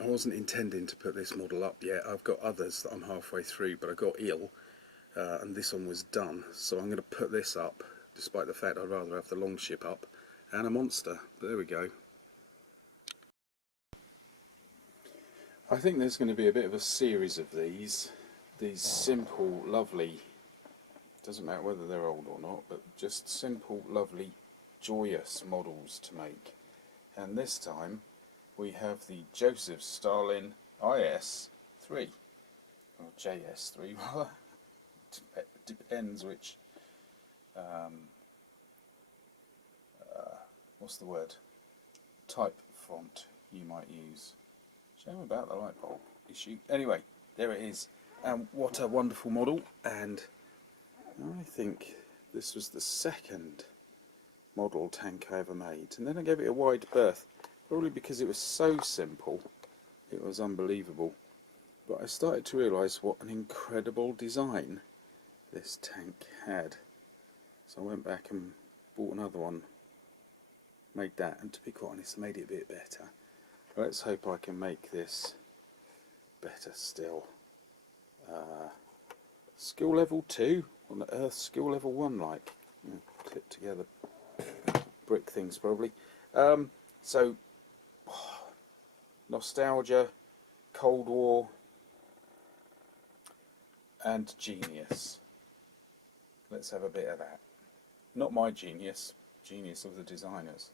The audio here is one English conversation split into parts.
I wasn't intending to put this model up yet. I've got others that I'm halfway through, but I got ill and this one was done, so I'm going to put this up, despite the fact I'd rather have the longship up, and a monster. There we go. I think there's going to be a bit of a series of these simple, lovely, doesn't matter whether they're old or not, but just simple, lovely, joyous models to make. And this time we have the Joseph Stalin IS-3, or JS-3 rather. Depends which, what's the word, type font you might use. Shame about the light bulb issue. Anyway, there it is. What a wonderful model, and I think this was the second model tank I ever made. And then I gave it a wide berth, probably because it was so simple, it was unbelievable. But I started to realise what an incredible design this tank had. So I went back and bought another one, made that, and to be quite honest, made it a bit better. Let's hope I can make this better still. Skill level 2 on the Earth, skill level 1, like, you know, clip together brick things probably. So nostalgia, Cold War, and genius. Let's have a bit of that. Not my genius, genius of the designers.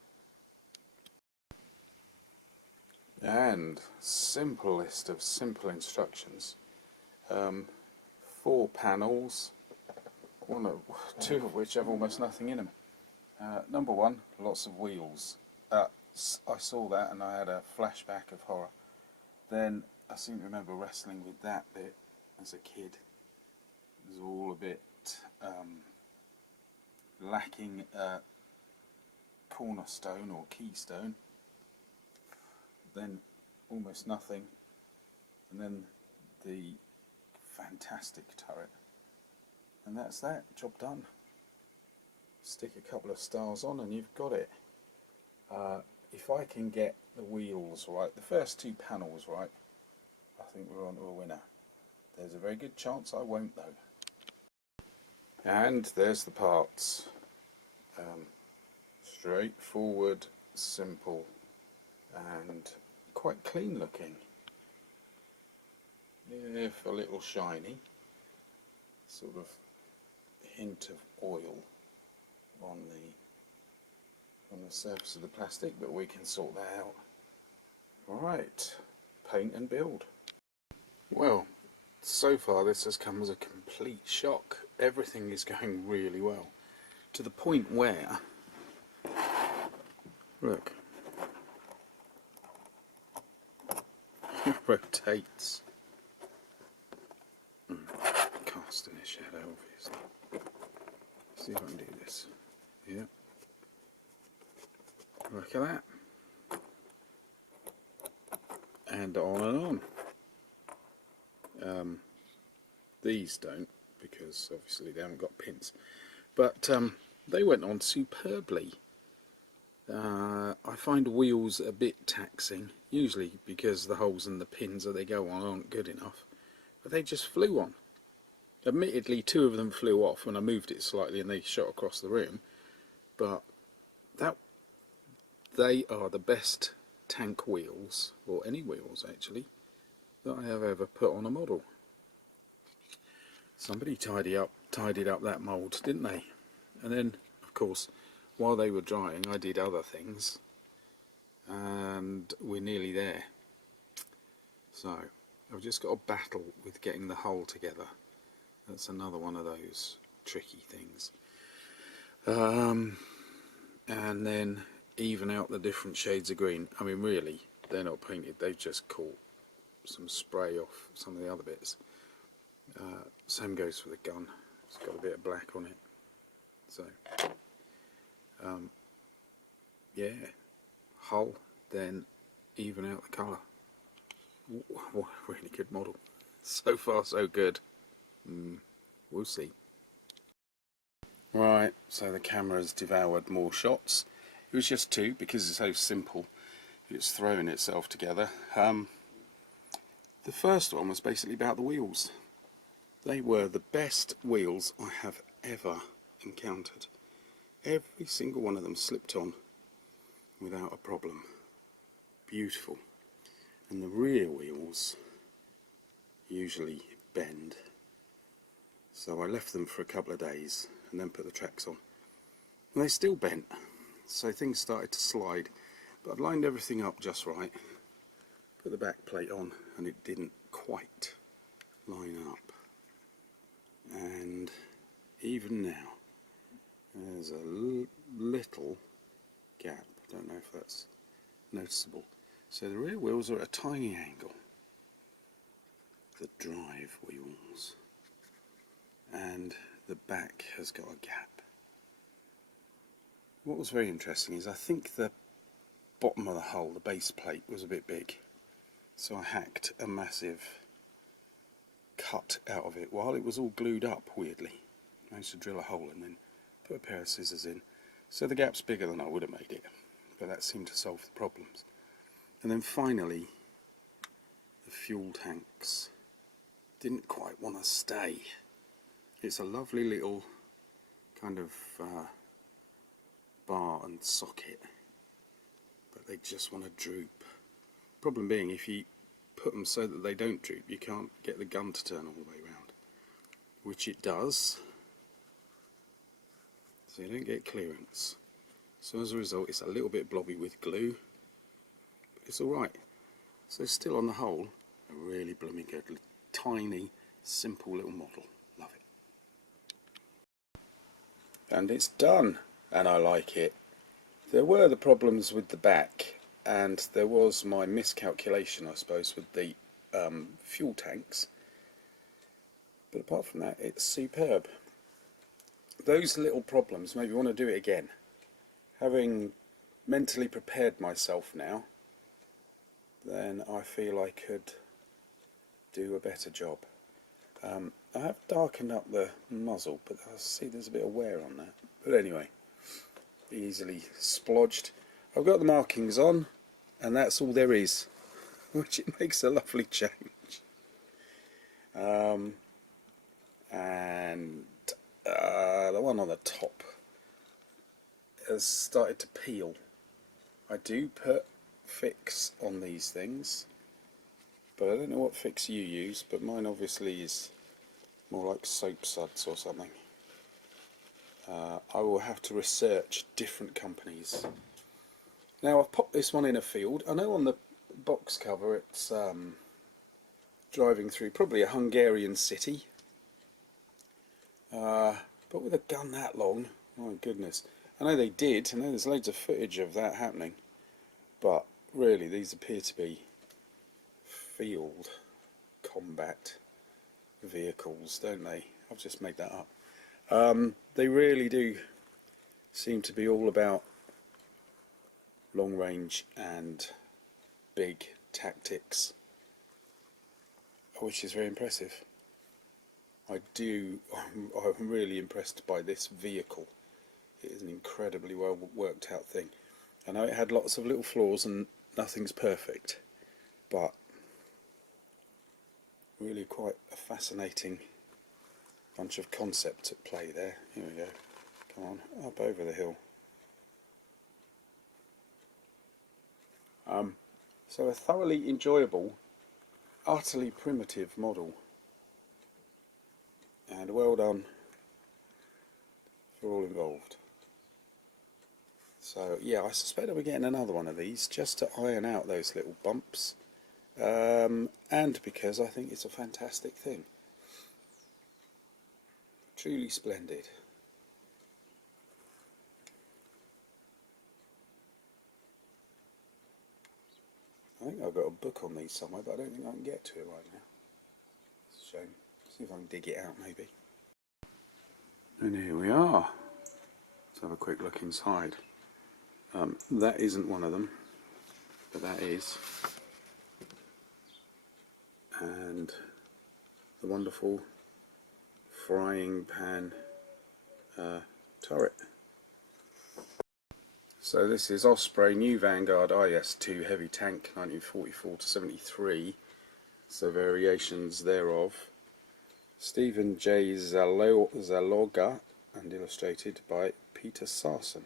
And simplest of simple instructions. 4 panels, two of which have almost nothing in them. Number 1, lots of wheels. I saw that and I had a flashback of horror. Then I seem to remember wrestling with that bit as a kid. It was all a bit lacking a cornerstone or keystone. Then almost nothing, and then the fantastic turret, and that's that, job done. Stick a couple of stars on and you've got it. If I can get the wheels right, the first 2 panels right, I think we're on to a winner. There's a very good chance I won't though. And there's the parts. Straightforward, simple, and quite clean looking. If a little shiny, sort of hint of oil on the surface of the plastic, but we can sort that out. Alright, paint and build. Well, so far this has come as a complete shock. Everything is going really well, to the point where, look, it rotates. Casting a shadow, obviously. See if I can do this. Yeah. Look at that. And on. These don't, because obviously they haven't got pins. But they went on superbly. I find wheels a bit taxing, usually because the holes in the pins that they go on aren't good enough. But they just flew on. Admittedly, 2 of them flew off when I moved it slightly and they shot across the room. But they are the best tank wheels, or any wheels actually, that I have ever put on a model. Somebody tidied up that mould, didn't they? And then, of course, while they were drying, I did other things, and we're nearly there. So I've just got to battle with getting the hull together. That's another one of those tricky things. And then even out the different shades of green. I mean, really, they're not painted, they've just caught some spray off some of the other bits. Same goes for the gun, it's got a bit of black on it. So, yeah, hull, then even out the colour. What a really good model. So far so good. We'll see. Right, so the camera's devoured more shots. It was just 2 because it's so simple. It's throwing itself together. The first one was basically about the wheels. They were the best wheels I have ever encountered. Every single one of them slipped on without a problem. Beautiful. And the rear wheels usually bend. So I left them for a couple of days and then put the tracks on. And they still bent. So things started to slide. But I'd lined everything up just right. Put the back plate on and it didn't quite line up. And even now there's a little gap. I don't know if that's noticeable. So the rear wheels are at a tiny angle. The drive wheels. And the back has got a gap. What was very interesting is I think the bottom of the hull, the base plate, was a bit big. So I hacked a massive cut out of it while it was all glued up, weirdly. I managed to drill a hole and then put a pair of scissors in. So the gap's bigger than I would have made it, but that seemed to solve the problems. And then finally, the fuel tanks didn't quite want to stay. It's a lovely little kind of bar and socket, but they just want to droop. Problem being, if you put them so that they don't droop, you can't get the gun to turn all the way around, which it does, so you don't get clearance. So as a result, it's a little bit blobby with glue, but it's alright. So still on the whole, a really blooming good, tiny, simple little model. Love it. And it's done, and I like it. There were the problems with the back, and there was my miscalculation, I suppose, with the fuel tanks. But apart from that, it's superb. Those little problems make me want to do it again. Having mentally prepared myself now, then I feel I could do a better job. I have darkened up the muzzle, but I see there's a bit of wear on that. But anyway, easily splodged. I've got the markings on, and that's all there is, which it makes a lovely change. And the one on the top has started to peel. I do put fix on these things, but I don't know what fix you use, but mine obviously is more like soap suds or something. I will have to research different companies. Now I've popped this one in a field. I know on the box cover it's driving through probably a Hungarian city, but with a gun that long, my goodness. I know they did, I know there's loads of footage of that happening, but really these appear to be field combat vehicles, don't they? I've just made that up. They really do seem to be all about long range and big tactics, which is very impressive. I'm really impressed by this vehicle. It is an incredibly well worked out thing. I know it had lots of little flaws and nothing's perfect, but really quite a fascinating bunch of concepts at play there. Here we go. Come on, up over the hill. So a thoroughly enjoyable, utterly primitive model, and well done for all involved. So yeah, I suspect I'll be getting another one of these just to iron out those little bumps, and because I think it's a fantastic thing. Truly splendid. I think I've got a book on these somewhere, but I don't think I can get to it right now. It's a shame. See if I can dig it out maybe. And here we are. Let's have a quick look inside. That isn't one of them, but that is. And the wonderful frying pan turret. So this is Osprey New Vanguard IS-2 heavy tank 1944 to 73. so variations thereof. Stephen J. Zaloga and illustrated by Peter Sarson.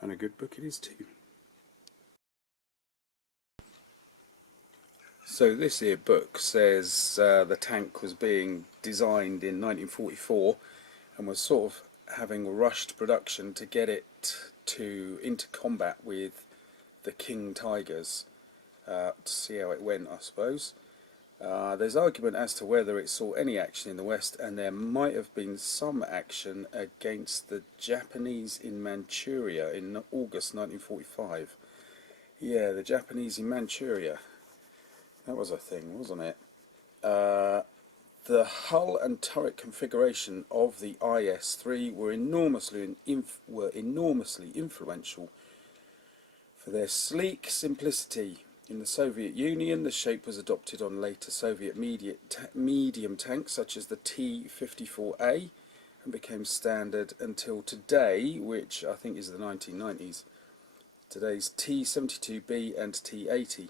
And a good book it is too. So this here book says the tank was being designed in 1944 and was sort of having rushed production to get it into combat with the King Tigers, to see how it went, I suppose. There's argument as to whether it saw any action in the West, and there might have been some action against the Japanese in Manchuria in August 1945. Yeah, the Japanese in Manchuria. That was a thing, wasn't it? The hull and turret configuration of the IS-3 were enormously influential for their sleek simplicity. In the Soviet Union, the shape was adopted on later Soviet medium tanks such as the T-54A and became standard until today, which I think is the 1990s. Today's T-72B and T-80.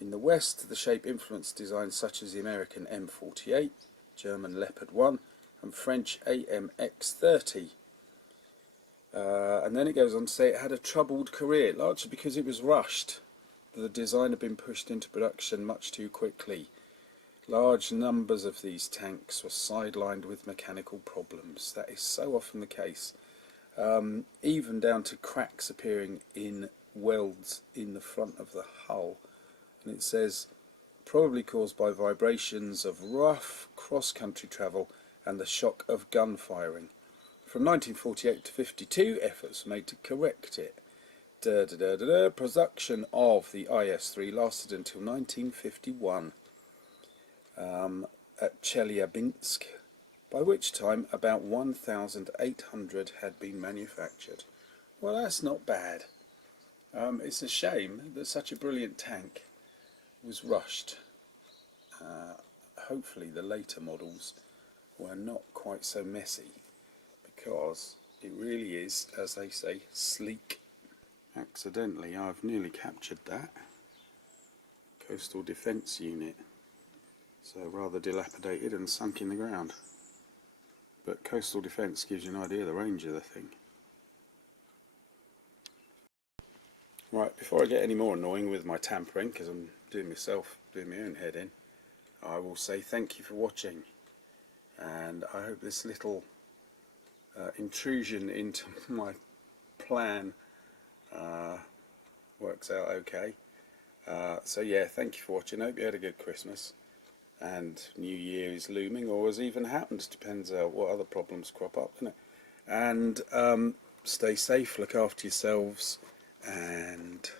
In the West, the shape influenced designs such as the American M48, German Leopard 1 and French AMX-30. And then it goes on to say it had a troubled career, largely because it was rushed. The design had been pushed into production much too quickly. Large numbers of these tanks were sidelined with mechanical problems. That is so often the case, even down to cracks appearing in welds in the front of the hull. And it says, probably caused by vibrations of rough cross-country travel and the shock of gun firing. From 1948 to 52, efforts were made to correct it. Production of the IS-3 lasted until 1951 at Chelyabinsk, by which time about 1,800 had been manufactured. Well, that's not bad. It's a shame that such a brilliant tank was rushed. Hopefully the later models were not quite so messy, because it really is, as they say, sleek. Accidentally, I've nearly captured that coastal defence unit, so rather dilapidated and sunk in the ground, but coastal defence gives you an idea of the range of the thing. Right, before I get any more annoying with my tampering, because I'm doing my own head in, I will say thank you for watching, and I hope this little intrusion into my plan works out okay. So yeah, thank you for watching. I hope you had a good Christmas, and New Year is looming, or has even happened, depends what other problems crop up, doesn't it? And stay safe, look after yourselves, and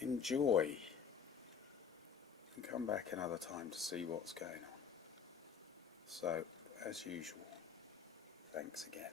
enjoy. And come back another time to see what's going on. So, as usual, thanks again.